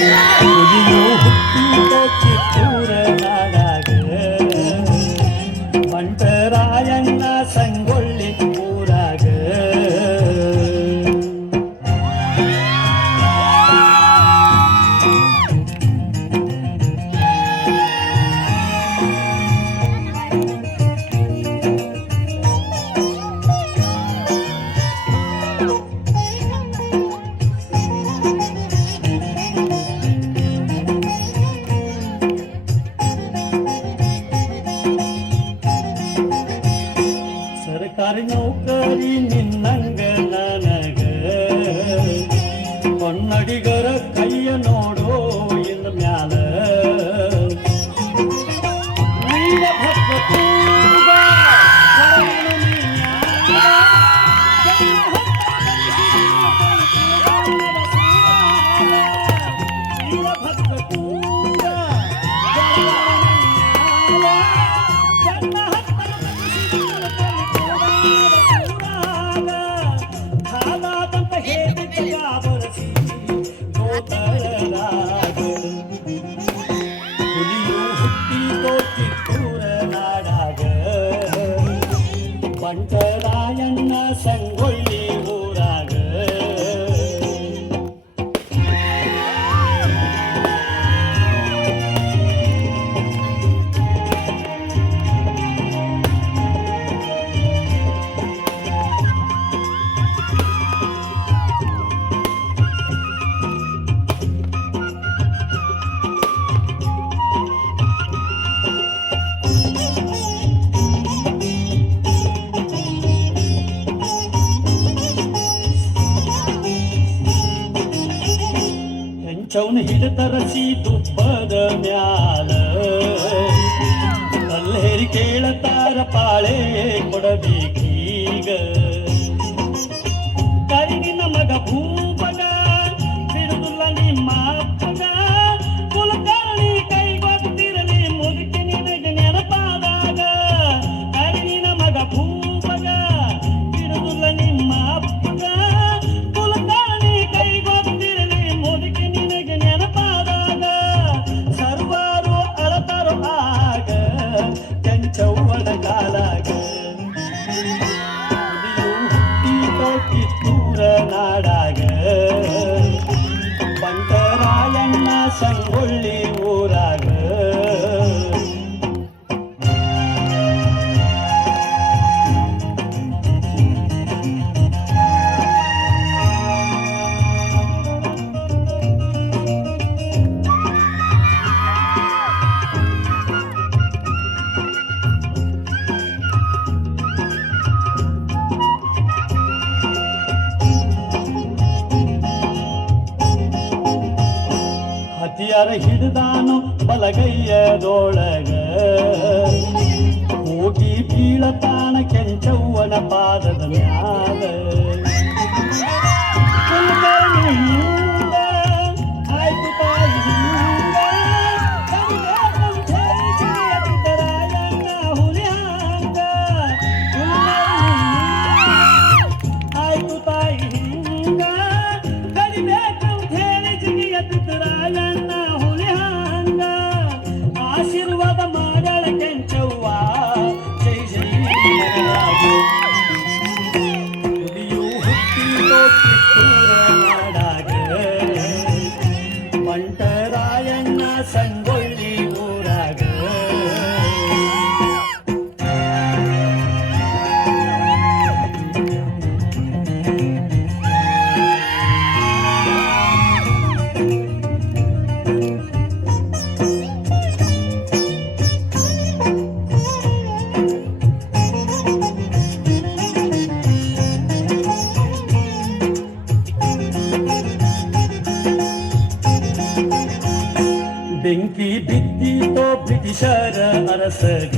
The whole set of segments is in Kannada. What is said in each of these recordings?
ಹುಲಿಯು ಹುಟ್ಟಿದ ಕಿತ್ತೂರ ನಾಡಾಗ ಬಂಟರಾಯಣ್ಣ ಸಂಗೊಳ್ಳಿ ಊರಾಗ ಸರ್ಕಾರಿ ನೌಕರಿ ನಿನ್ನಂಗ ನನಗ ಕನ್ನಡಿಗರ ಕೈಯ ನೋಡೋ ಇನ್ನು ಮ್ಯಾಲ ವೀರಭದ್ರ ಕೂಗ ಶರಣು ವೀರಭದ್ರ ಕೂಗ ಹುಲಿಯು ಹುಟ್ಟಿದೋ ಕಿತ್ತೂರ ನಾಡಾಗ ಬಂಟರಾಯಣ್ಣ ಸಂಗೊಳ್ಳಿ ಊರಾಗ ಚೌನ ಹಿಡತರಸಿ ತುಪ್ಪದ ಮ್ಯಾಲ ಕಲ್ಲೇರಿ ಕೇಳತಾರ ಪಾಳೆ ಕೊಡಬೇಕೀಗ ಕರಿಗಿನ ಮಗ ಭೂಪಗ ಬಿಡುದಿಲ್ಲ ನಿಮ್ಮ ಅಪ್ಪಗ ಕುಲಕರ್ಣಿ ಕೈಗೊತ್ತಿರಲಿ ಮುದುಕಿ ನಿನಗೆ ನೆನಪಾದಾಗ ಕರಿಗಿನ ಮಗ ಭೂಪಗ ಬಿಡುದಿಲ್ಲ ನಿಮ್ಮ ಅಪ್ಪಗ ಕುಲಕರ್ಣಿ ಕೈಗೊತ್ತಿರಲಿ ಮುದುಕಿ ನೆನಪಾದಾಗ ಸರ್ವಾರು ಅಳತಾರು ಆಗ ಕೆಂಚವ್ವನ ಕಾಲಾಗ ಹುಟ್ಟಿದೋ ಕಿತ್ತೂರ ನಾಡಾಗ ಬಂಟರಾಯಣ್ಣ ಸಂಗೊಳ್ಳಿ ಊರಾಗ ಹತಿಯಾರ ಹಿಡಿದಾನು ಬಲಗೈಯದೊಳಗ ಹೋಗಿ ಬೀಳತಾನ ಕೆಂಚವ್ವನ ಪಾದದ ಮ್ಯಾಲ ಕುಲಕರ್ಣಿಯಿಂದ ಆಯ್ತು ತಾಯಿ ರಾಯಣ್ಣ ಹುಲಿಯಾಂಗ ಆಯ್ತು ತಾಯಿ ಕಡಿಬೇಕಂತ ಹೇಳಿ ಜಿಗಿಯತ್ತಿದ್ದ ರಾಯಣ್ಣ ಹುಲಿಯಾಂಗ ಆಶೀರ್ವಾದ ಮಾಡಳ ಕೆಂಚವ್ವ ಜೈ ಜೈ ಹುಲಿಯು ಹುಟ್ಟಿದೋ ಕಿತ್ತೂರ ನಾಡಾಗ ಬಂಟರಾಯಣ್ಣ ಸಂಗೊಳ್ಳಿ ಊರಾಗ ಬೆಂಕಿ ಬಿದ್ದಿತೋ ಬ್ರಿಟಿಷರ ಅರಸಗ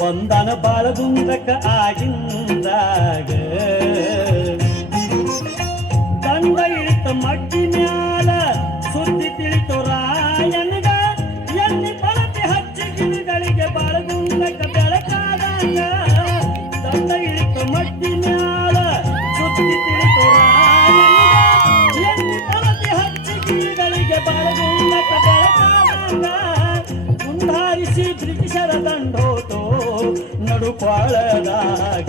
ಬಂದನ ಬಾಳದುಂದಕ ಆಗಿಂದಾಗ ದಂಡ ಇಳಿತ ಮಡ್ಡಿ ಮ್ಯಾಲ ಸುದ್ದಿ ತಿಳಿತು ರಾಯಣ್ಗ ಎಲ್ಲಿ ಪಳತಿ ಹಚ್ಚಿ ಗಿಳಿಗಳಿಗೆ ಬಾಳದುಂದಕ ಬೆಳಕಾದಾಗ ದಂಡ ಇಳಿತ ಮಡ್ಡಿ ಮ್ಯಾಲ ಸುದ್ದಿ ತಿಳಿತು ರಾಯಣ್ಗ ಎಲ್ಲಿ ಪಳತಿ ಹಚ್ಚಿ ಬೆಳಗುಂದಕ ಬೆಳಕಾದಂಗ ಕುಂದಾರಿಸಿ ಬ್ರಿಟಿಷರ ದಂಡೋತೋ ನಡುಪಾಳದಾಗ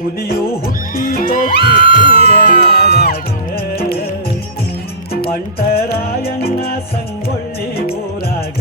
ಹುಲಿಯು ಹುಟ್ಟಿತೋ ಕಿತ್ತೂರನಾಗ ಬಂಟರಾಯಣ್ಣ ಸಂಗೊಳ್ಳಿ ಊರಾಗ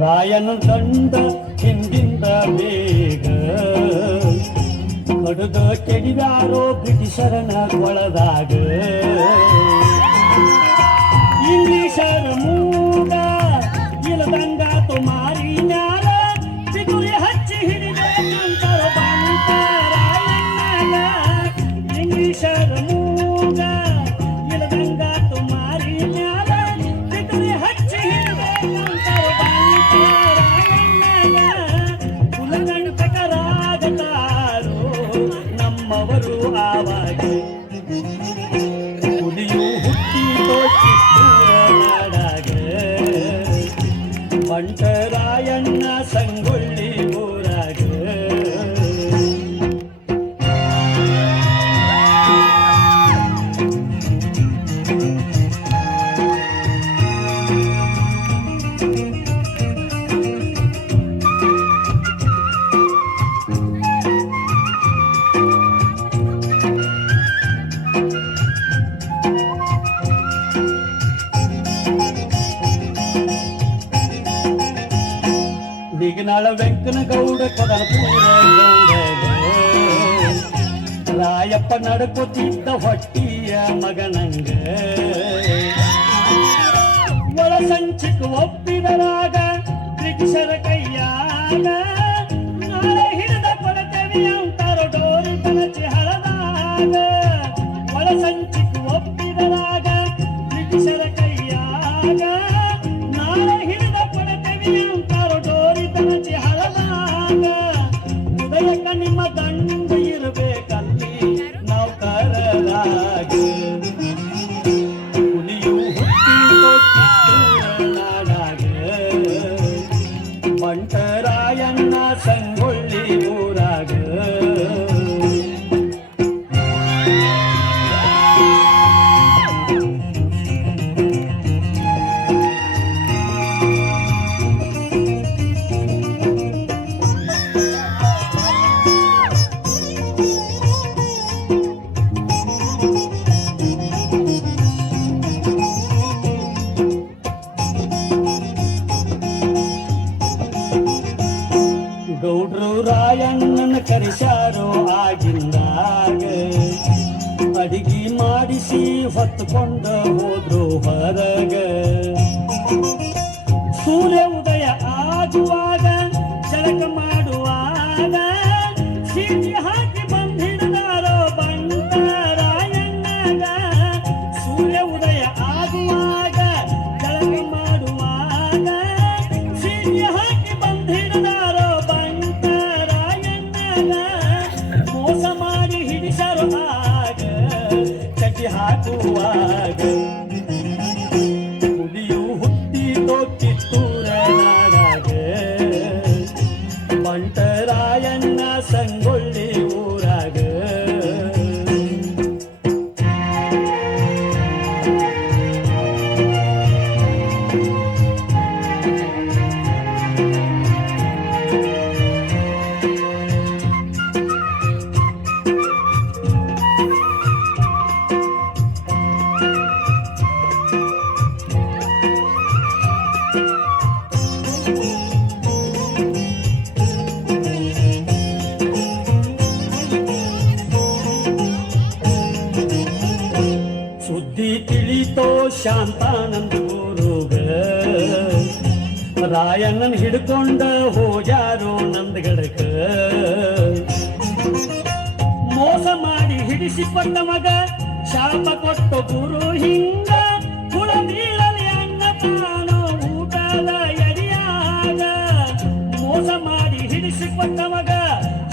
ರಾಯನ ದಂಡ ಹಿಂದಿಂದ ಬೇಗ ಕಡುದ ಕೆಡಿದಾರೋ ಬ್ರಿಟಿಷರನ ಕೊಳದಾಗ ಇಂಗ್ಲಿಷರ ಮೂಗ ಇಲದಂಗಾತು ಮಾರಿ ಮ್ಯಾಲ ಚಿಗುರಿ ಹಚ್ಚಿ ಹಿಡಿದೆ ನಂತರ ಬಂಟರಾಯಣ್ಣಗ ಇಂಗ್ಲಿಷರ ಮೂಗ ಇಲದಂಗಾತು ಮಾರಿ ಮ್ಯಾಲ ಚಿಗುರಿ ಹಚ್ಚಿ ಹಿಡಿದೆ ನಂತರ ಕುಲಗಂಟಕರಾಗತಾರೋ ನಮ್ಮವರು ಆವಾಗ ಹುಲಿಯು ಹುಟ್ಟಿತೋ ಕಿತ್ತೂರನಾಡಾಗ ಬಂಟರಾಯಣ್ಣ ಸಂಗೊಳ್ಳಿ ಊರಾಗ ದಿಗನಾಳ ವೆಂಕನಗೌಡ ಕದನಪುರ ರಾಯಪ್ಪ ನಡ್ಕೋತಿದ್ದ ಹೊಟ್ಟಿಯ ಮಗನಂಗ ಒಳ ಸಂಚಿಕ ಒಪ್ಪಿದರಾಗ ಬ್ರಿಟಿಷರ ಕೈಯಾಗ ನಾಳೆ ಹಿಡಿದ ಕೊಡತೇವಿ ಅಂತಾರೋ ಡೋರಿ ಕಣಚಿ ಹಳದಾಗ ಒಳ ಸಂಚಿಕ ಒಪ್ಪಿದರಾಗ ಬ್ರಿಟಿಷರ ಕೈಯಾಗ ನಾಳೆ ಹಿಡಿದ ಕೊಡತೇವಿ ಅಂತಾರೋ ಡೋರಿ ಕಣಚಿ ಹಳದಾಗ ಹೃದಯಕ್ಕ ನಿಮ್ಮ ದಂಡ ಇರಬೇಕಲ್ಲಿ ನಾವು ಕರದಾಗ ಹುಲಿಯು ಹುಟ್ಟಿತೋ ಕಿತ್ತೂರನಾಡಾಗ ಬಂಟರಾಯಣ್ಣ ಸಂಗೊಳ್ಳಿ ಊರಾಗ ಗೌಡ್ರು ರಾಯಣ್ಣನ ಕರೆಸಾರೋ ಆಗಿಂದಾಗ ಅಡಿಗೆ ಮಾಡಿಸಿ ಹೊತ್ತುಕೊಂಡ ಹೋದ್ರು ಹೊರಗ ಸೂರ್ಯ ಉದಯ ಆಗುವಾಗ ಜಳಕ ಮಾಡುವಾಗ ಸೀಟಿ ಹಾಕಿ ಬಂದಿಡದಾರೋ ಬಂಟರಾಯಣ್ಣಗ ಸೂರ್ಯ ಉದಯ ಆಗುವಾಗ ಜಳಕ ಮಾಡುವಾಗ ಸೀಟಿ ಹಾಕಿ ಬಂದಿಡದಾರೋ ಮೋಸ ಮಾಡಿ ಹಿಡಿಸರು ಆಗ ಚಟಿ ಹಾಕುವಾಗ ಹುಲಿಯು ಹುಟ್ಟಿತೋ ಕಿತ್ತೂರನಾಡಾಗ ಬಂಟರಾಯಣ್ಣ ಸಂಗೊಳ್ಳಿ ಊರಾಗ ಸುದ್ದಿ ತಿಳಿತೋ ಶಾಂತಾನಂದ ಗುರುಗ ರಾಯಣ್ಣನ್ ಹಿಡ್ಕೊಂಡ ಹೋಗ್ಯಾರೋ ನಂದಗಡಕ ಮೋಸ ಮಾಡಿ ಹಿಡಿಸಿಕೊಂಡ ಮಗ ಶಾಪ ಕೊಟ್ಟು ಗುರು ಹಿಂಗ ಕುಳ ಬೀಳಲಿ ಅನ್ನ ತಾನು ಊಟದ ಎಡಿಯಾಗ ಮೋಸ ಮಾಡಿ ಹಿಡಿಸಿಕೊಟ್ಟವಗ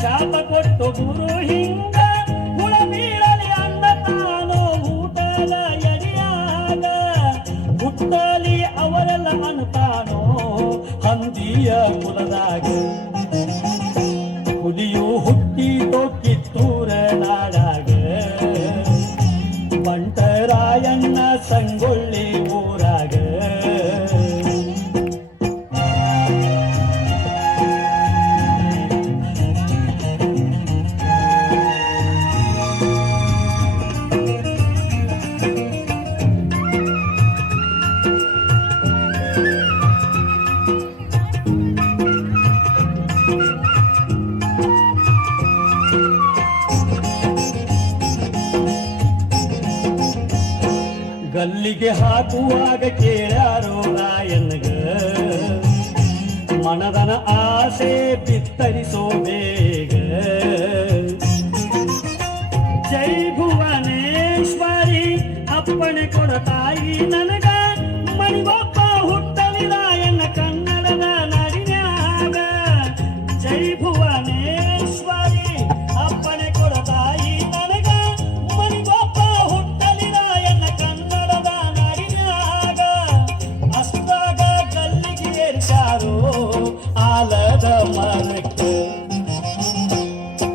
ಶಾಪ ಕೊಟ್ಟು ಗುರು ಹಿಂಗ ಕುಳ ಬೀಳಲಿ ಅನ್ನ ತಾನು ಊಟದ ಎಡಿಯಾಗ ಹುಟ್ಟಲಿ ಅವರೆಲ್ಲ ಅನ್ನತಾನೋ ಹಂದಿಯ ಕುಲದಾಗ ಹುಲಿಯು ಹುಟ್ಟಿತೋ ಕಿತ್ತೂರ ನಾಡಾಗ ಬಂಟರಾಯಣ್ಣ ಸಂಗೊಳ್ಳಿ ಊರಾಗ ಗಲ್ಲಿಗೆ ಹಾಕುವಾಗ ಕೇಳ್ಯಾರೋ ರಾಯಣ್ಣಗ ಮನದನ ಆಸೆ ಬಿತ್ತರಿಸೋ ಬೇಗ ಜೈ ಭುವನೇಶ್ವರಿ ಅಪ್ಪಣೆ ಕೊಡ ತಾಯಿ ನನಗ ಮಣಿಗೊಬ್ಬ ಹುಟ್ಟಲಿ ರಾಯಣ್ಣ ಕನ್ನಡದ ನಡಿನ್ಯಾಗ ಜೈ ಭುವನೇಶ್ವರಿ ಅಪ್ಪಣೆ ಕೊಡ ತಾಯಿ ನನಗ ಮಣಿಗೊಬ್ಬ ಹುಟ್ಟಲಿ ರಾಯಣ್ಣ ಕನ್ನಡದ ನಡಿನ್ಯಾಗ ಅಷ್ಟಾಗ ಗಲ್ಲಿಗೆ ಏರ್ಸಾರೋ ಆಲದ ಮರಕ್ಕೆ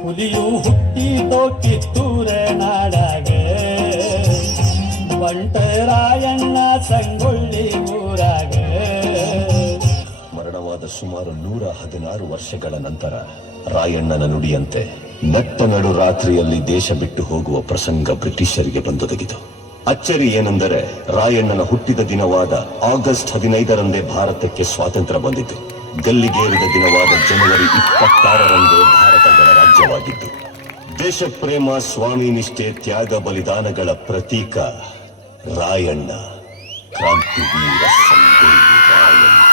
ಹುಲಿಯು ಹುಟ್ಟಿತೋ ಕಿತ್ತೂರ ನಾಡಾಗ ಬಂಟರಾಯಣ್ಣ ಸಂಗೊಳ್ಳಿ ಊರಾಗ ಮರಣವಾದ ಸುಮಾರು 116 ವರ್ಷಗಳ ನಂತರ ರಾಯಣ್ಣನ ನುಡಿಯಂತೆ ನಟ್ಟ ನಡು ರಾತ್ರಿಯಲ್ಲಿ ದೇಶ ಬಿಟ್ಟು ಹೋಗುವ ಪ್ರಸಂಗ ಬ್ರಿಟಿಷರಿಗೆ ಬಂದೊದಗಿತು. ಅಚ್ಚರಿ ಏನೆಂದರೆ ರಾಯಣ್ಣನ ಹುಟ್ಟಿದ ದಿನವಾದ ಆಗಸ್ಟ್ 15ರಂದೇ ಭಾರತಕ್ಕೆ ಸ್ವಾತಂತ್ರ್ಯ ಬಂದಿತು. ಗಲ್ಲಿಗೇರಿದ ದಿನವಾದ ಜನವರಿ 26ರಂದೇ ಭಾರತ ಗಣರಾಜ್ಯವಾಗಿತ್ತು. ದೇಶ ಪ್ರೇಮ, ಸ್ವಾಮಿ ನಿಷ್ಠೆ, ತ್ಯಾಗ ಬಲಿದಾನಗಳ ಪ್ರತೀಕ ರಾಯಣ್ಣ, ಕ್ರಾಂತಿವೀರ ಸಂಗೊಳ್ಳಿ ರಾಯಣ್ಣ.